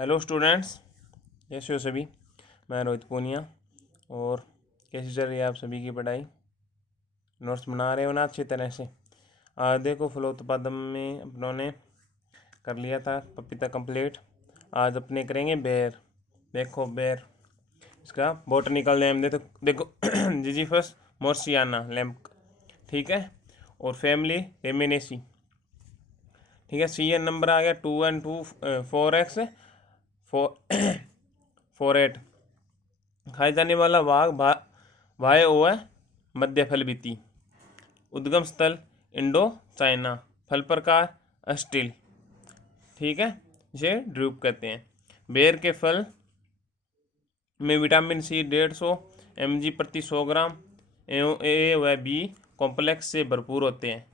Hello students, कैसे हो सभी। मैं रोहित पूनिया। और कैसी चल रही है आप सभी की पढ़ाई? नोट्स बना रहे हो ना अच्छी तरह से? आज देखो फलोत्पादन में अपनों ने कर लिया था पपीता कंप्लीट। आज अपने करेंगे बेर। देखो बेर, इसका बॉटनिकल नेम देखो जिजीफस मोर्सियाना लैम्प, ठीक है। और फैमिली रेमिनेसी, ठीक है। सीएन नंबर आ गया 2 and 2 4x 4 4 8। खाए जाने वाला वाय ओ है मध्य फल बीती। उद्गम स्थल इंडो चाइना। फल प्रकार अस्टिल, ठीक है। इसे ड्रूप कहते हैं। बेर के फल में विटामिन सी 150 mg प्रति 100 ग्राम एवं ए व बी कॉम्प्लेक्स से भरपूर होते हैं।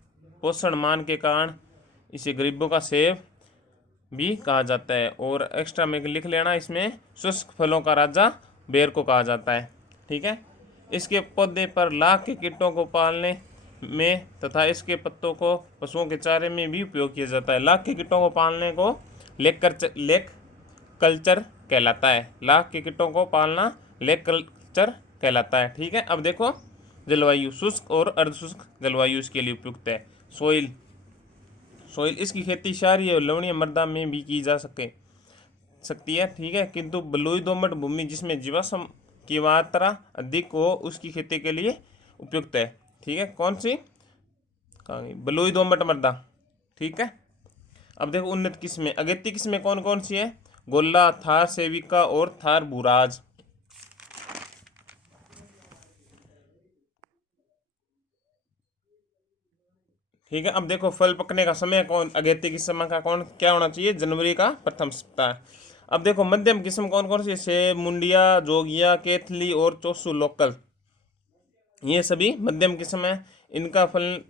पोषण मान के कारण इसे गरीबों का सेब भी कहा जाता है। और एक्स्ट्रा में लिख लेना, इसमें शुष्क फलों का राजा बेर को कहा जाता है, ठीक है। इसके पौधे पर लाख के कीटों को पालने में तथा इसके पत्तों को पशुओं के चारे में भी उपयोग किया जाता है। लाख के कीटों को पालने को लेक कल्चर कहलाता है। लाख के कीटों को पालना लेक कल्चर कहलाता है, ठीक है। अब देखो जलवायु, शुष्क और अर्धशुष्क जलवायु इसके लिए उपयुक्त है। सोइल सोइल इसकी खेती क्षारीय और लवणीय मृदा में भी की जा सकती है, ठीक है। किंतु बलुई दोमट भूमि जिसमें जीवाश्म की मात्रा अधिक हो उसकी खेती के लिए उपयुक्त है, ठीक है। कौन सी? बलुई दोमट मृदा, ठीक है। अब देखो उन्नत किस्में, अगेती किस्में कौन कौन सी है? गोल्ला, थार सेविका और थार बुराज, ठीक है। अब देखो फल पकने का समय कौन, अगेती किस्म का कौन क्या होना चाहिए? जनवरी का प्रथम सप्ताह। अब देखो मध्यम किस्म कौन कौन सी? सेब, मुंडिया, जोगिया, केथली और चोसू लोकल, ये सभी मध्यम किस्म है। इनका फल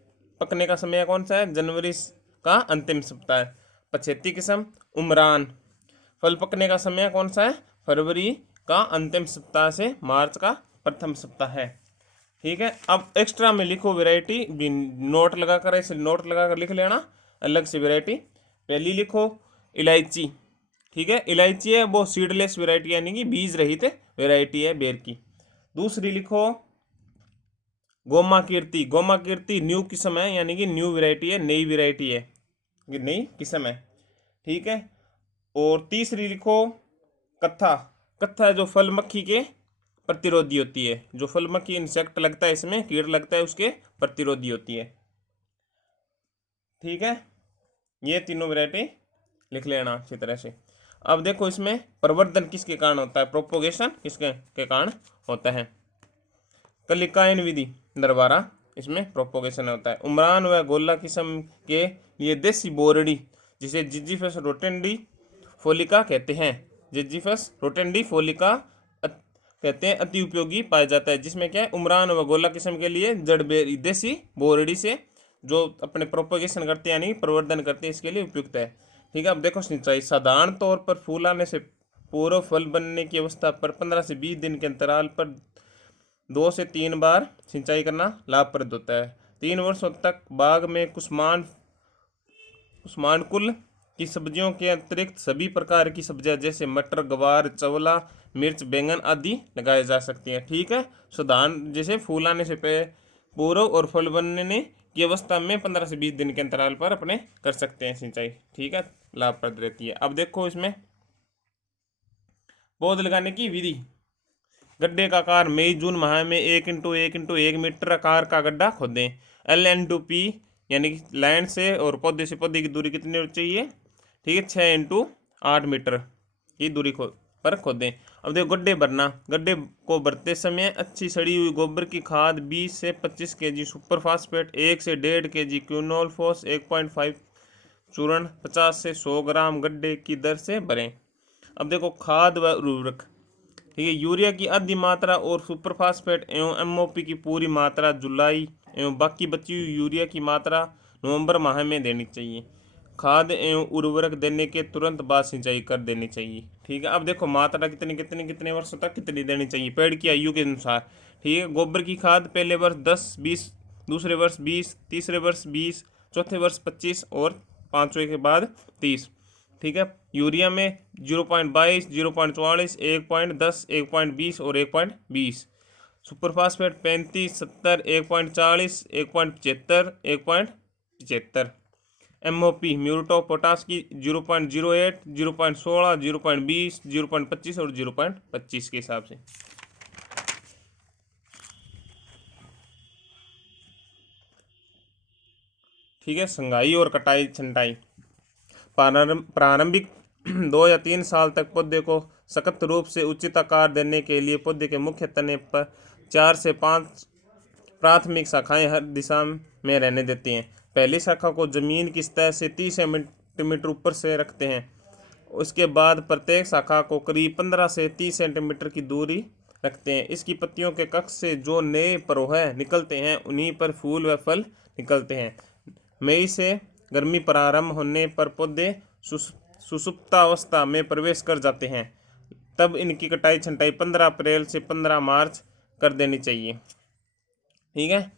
पकने का समय कौन सा है? जनवरी का अंतिम सप्ताह है। पछेती किस्म उमरान, फल पकने का समय कौन सा है? फरवरी का अंतिम सप्ताह से मार्च का प्रथम सप्ताह है, ठीक है। अब एक्स्ट्रा में लिखो वैरायटी, नोट लगाकर, ऐसे नोट लगाकर लिख लेना अलग से वैरायटी। पहली लिखो इलायची, ठीक है। इलायची है वो सीडलेस वैरायटी यानी कि बीज रहित वैरायटी है बेर की। दूसरी लिखो गोमा कीर्ति। गोमा कीर्ति न्यू किस्म है यानी कि न्यू वैरायटी है, नई वैरायटी है, ये नई किस्म है, ठीक है। और तीसरी लिखो कत्था। कत्था जो फल मक्खी के प्रतिरोधी होती है, जो फल मक्खी इंसेक्ट लगता है, इसमें कीट लगता है, उसके प्रतिरोधी होती है, ठीक है। ये तीनों वैरायटी लिख लेना अच्छी तरह से। अब देखो इसमें प्रवर्धन किसके कारण होता है? प्रोपोगेशन किसके के कारण होता है? कलिकायन विधि दरबारा इसमें प्रोपोगेशन होता है। उमरान व गोला किस्म के लिए देसी बोरडी जिसे जिजीफस रोटेंडी फोलिका कहते हैं, जिजीफस रोटेंडी फोलिका कहते हैं, अति उपयोगी पाया जाता है। जिसमें क्या है? उमरान व गोला किस्म के लिए जड़ देसी बोरडी से जो अपने प्रोपोगेशन करते हैं यानी प्रवर्धन करते हैं, इसके लिए उपयुक्त है, ठीक है। अब देखो सिंचाई, साधारण तौर पर फूल आने से पूर्व फल बनने की अवस्था पर 15 से 20 दिन के अंतराल पर 2 से 3 बार सिंचाई करना लाभप्रद होता है। 3 वर्षों तक बाग में कुल की सब्जियों के अतिरिक्त सभी प्रकार की सब्जियां जैसे मटर, गवार, चवला, मिर्च, बैंगन आदि लगाए जा सकती हैं, ठीक है। साधारण जैसे फूल आने से पूर्व और फल बनने की अवस्था में 15 से 20 दिन के अंतराल पर अपने कर सकते हैं सिंचाई, ठीक है। लाभप्रद रहती है। अब देखो इसमें पौध लगाने की विधि। गड्ढे का आकार मई जून माह में 1 x 1 x 1 मीटर आकार का गड्ढा खोदें। L/P यानी कि लाइन से और पौधे से पौधे की दूरी कितनी होनी चाहिए? ठीक है, 6 x 8 मीटर की दूरी पर खोदें। अब देखो गड्ढे भरना। गड्ढे को भरते समय अच्छी सड़ी हुई गोबर की खाद 20 से 25 kg सुपर फास्फेट, 1 से 1.5 kg क्विनोलफॉस, 1.5 चूर्ण, 50 से 100 ग्राम गड्ढे की दर से भरें। अब देखो खाद व उर्वरक, ठीक है। यूरिया की आधी मात्रा और सुपर फास्फेट एवं एमओपी की पूरी मात्रा जुलाई एवं बाकी बची हुई यूरिया की मात्रा नवंबर माह में देनी चाहिए। खाद एवं उर्वरक देने के तुरंत बाद सिंचाई कर देनी चाहिए, ठीक है। अब देखो मात्रा कितने वर्षों तक कितनी देनी चाहिए पेड़ की आयु के अनुसार, ठीक है। गोबर की खाद पहले वर्ष 10-20, दूसरे वर्ष 20, तीसरे वर्ष 20, चौथे वर्ष 25 और पाँचवें के बाद 30। ठीक है। यूरिया में 0.22, 0.44, 1.10, 1.20 और 1.20। Super phosphate 35, 70, 1.40, 1.75, 1.75। MOP muriate of potash की 0.08, 0.16, 0.20, 0.25 और 0.25 के हिसाब से। ठीक है। संगाई और कटाई छंटाई। प्रारंभिक 2 या 3 साल तक पौधे को सख्त रूप से उचित आकार देने के लिए पौधे के मुख्य तने पर 4 से 5 प्राथमिक शाखाएं हर दिशा में रहने देती हैं। पहली शाखा को जमीन की सतह से 30 सेंटीमीटर ऊपर से रखते हैं। उसके बाद प्रत्येक शाखा को करीब 15 से 30 सेंटीमीटर की दूरी रखते हैं। इसकी पत्तियों के कक्ष से जो नए परोह निकलते हैं उन्हीं पर फूल व फल निकलते हैं। मई से गर्मी प्रारंभ होने पर पौधे सुसुप्तावस्था में प्रवेश कर जाते हैं। तब इनकी कटाई छंटाई 15 अप्रैल से 15 मार्च कर देनी चाहिए। ठीक है।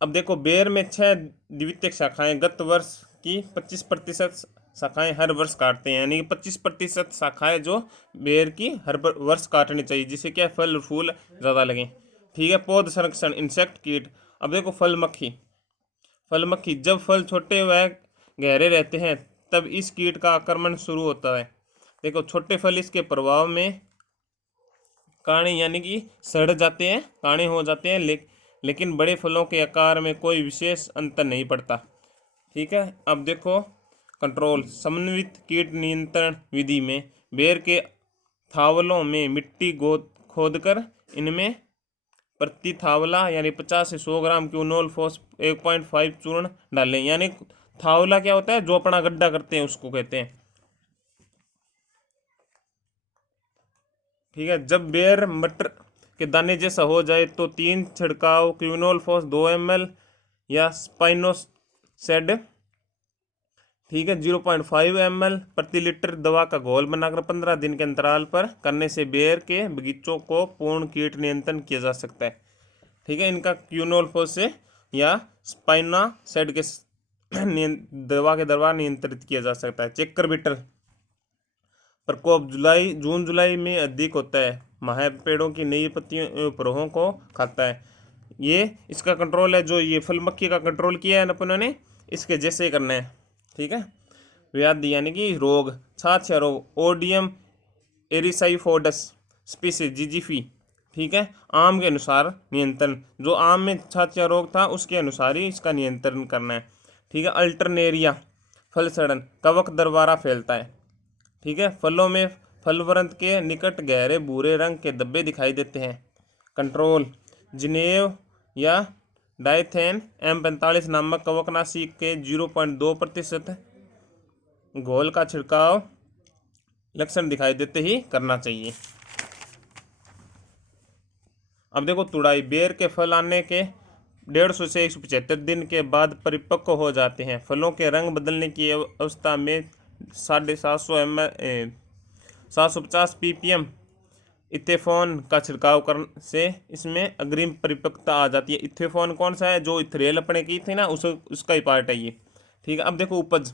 अब देखो, बेर में 6 द्वितीयक शाखाएं गत वर्ष की 25% शाखाएं हर वर्ष काटते हैं, यानी कि 25% शाखाएं जो बेर की हर वर्ष काटनी चाहिए, जिससे क्या फल और फूल ज़्यादा लगें। ठीक है। पौध संरक्षण, इंसेक्ट कीट। अब देखो, फल मक्खी जब फल छोटे व गहरे रहते हैं तब इस कीट का आक्रमण शुरू होता है। देखो, छोटे फल इसके प्रभाव में काणे यानी कि सड़ जाते हैं, काणे हो जाते हैं, लेकिन बड़े फलों के आकार में कोई विशेष अंतर नहीं पड़ता। ठीक है। अब देखो, कंट्रोल। समन्वित कीट नियंत्रण विधि में बेर के थावलों में मिट्टी खोदकर इनमें प्रति थावला यानी 50 से 100 ग्राम क्यूनोल फॉस 1.5 चूर्ण डालें। यानी थावला क्या होता है, जो अपना गड्ढा करते हैं उसको कहते हैं। ठीक है। जब बेर मटर के दाने जैसा हो जाए तो 3 छिड़काव क्यूनोल फॉस 2 ml या स्पाइनोसेड, ठीक है, 0.5 ml प्रति लीटर दवा का घोल बनाकर 15 दिन के अंतराल पर करने से बेर के बगीचों को पूर्ण कीट नियंत्रण किया जा सकता है। ठीक है। इनका क्यूनोल फॉस से या स्पाइनोसेड के दवा के द्वारा नियंत्रित किया जा सकता है। चेकर बीटल प्रकोप जून जुलाई में अधिक होता है। माह पेड़ों की नई पत्तियों परोहों को खाता है। ये इसका कंट्रोल है, जो ये फल मक्खी का कंट्रोल किया है अपनों ने, इसके जैसे ही करना है। ठीक है। व्याधि यानी कि रोग, छाछ या रोग, ओडियम एरिसाइफोडस स्पीसीज जिजीफी। ठीक है। आम के अनुसार नियंत्रण, जो आम में छाछ या रोग था उसके अनुसार ही इसका नियंत्रण करना है। ठीक है। अल्टरनेरिया फल सड़न, कवक दरबारा फैलता है। ठीक है। फलों में फलवृंत के निकट गहरे भूरे रंग के धब्बे दिखाई देते हैं। कंट्रोल। जिनेव या डाइथेन M45 नामक कवकनाशी के 0.2% घोल का छिड़काव लक्षण दिखाई देते ही करना चाहिए। अब देखो, तुड़ाई। बेर के फल आने के 150 से 175 दिन के बाद परिपक्व हो जाते हैं। फलों के रंग बदलने की अवस्था में 750 ppm इथेफॉन का छिड़काव करने से इसमें अग्रिम परिपक्वता आ जाती है। इथेफॉन कौन सा है, जो इथरेल अपने की थी ना, उसका ही पार्ट है ये। ठीक है। अब देखो, उपज।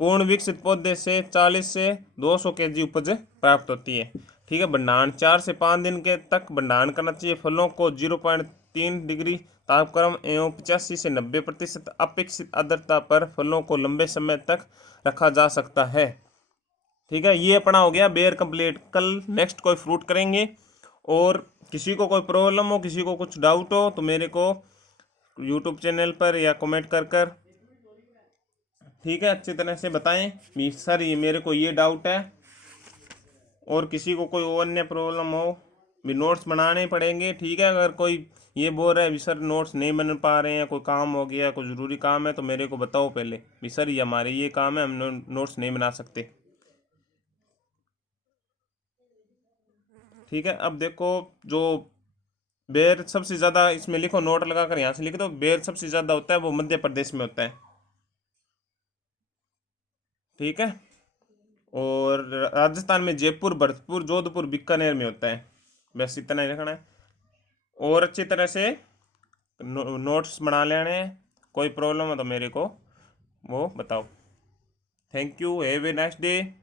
पूर्ण विकसित पौधे से 40 से 200 kg उपज प्राप्त होती है। ठीक है। भंडारण 4 से 5 दिन के तक भंडारण करना चाहिए। फलों को 0.3 डिग्री तापक्रम एवं 85 से 90% अपेक्षित आर्द्रता पर फलों को लंबे समय तक रखा जा सकता है। ठीक है। ये अपना हो गया बेर कंप्लीट। कल नेक्स्ट कोई फ्रूट करेंगे। और किसी को कोई प्रॉब्लम हो, किसी को कुछ डाउट हो तो मेरे को यूट्यूब चैनल पर या कमेंट कर ठीक है अच्छी तरह से बताएं भी सर ये मेरे को ये डाउट है। और किसी को कोई अन्य प्रॉब्लम हो भी नोट्स बनाने पड़ेंगे। ठीक है। अगर कोई ये बोल रहा है भी सर नोट्स नहीं बन पा रहे हैं, कोई काम हो गया, कोई ज़रूरी काम है, तो मेरे को बताओ पहले भी सर ये हमारे ये काम है, हम नोट्स नहीं बना सकते। ठीक है। अब देखो, जो बेर सबसे ज़्यादा, इसमें लिखो, नोट लगाकर यहाँ से लिख दो, बेर सबसे ज़्यादा होता है वो मध्य प्रदेश में होता है। ठीक है। और राजस्थान में जयपुर, भरतपुर, जोधपुर, बीकानेर में होता है। बस इतना ही रखना है। और अच्छी तरह से नोट्स बना लेने हैं। कोई प्रॉब्लम हो तो मेरे को वो बताओ। Thank you, have a nice day.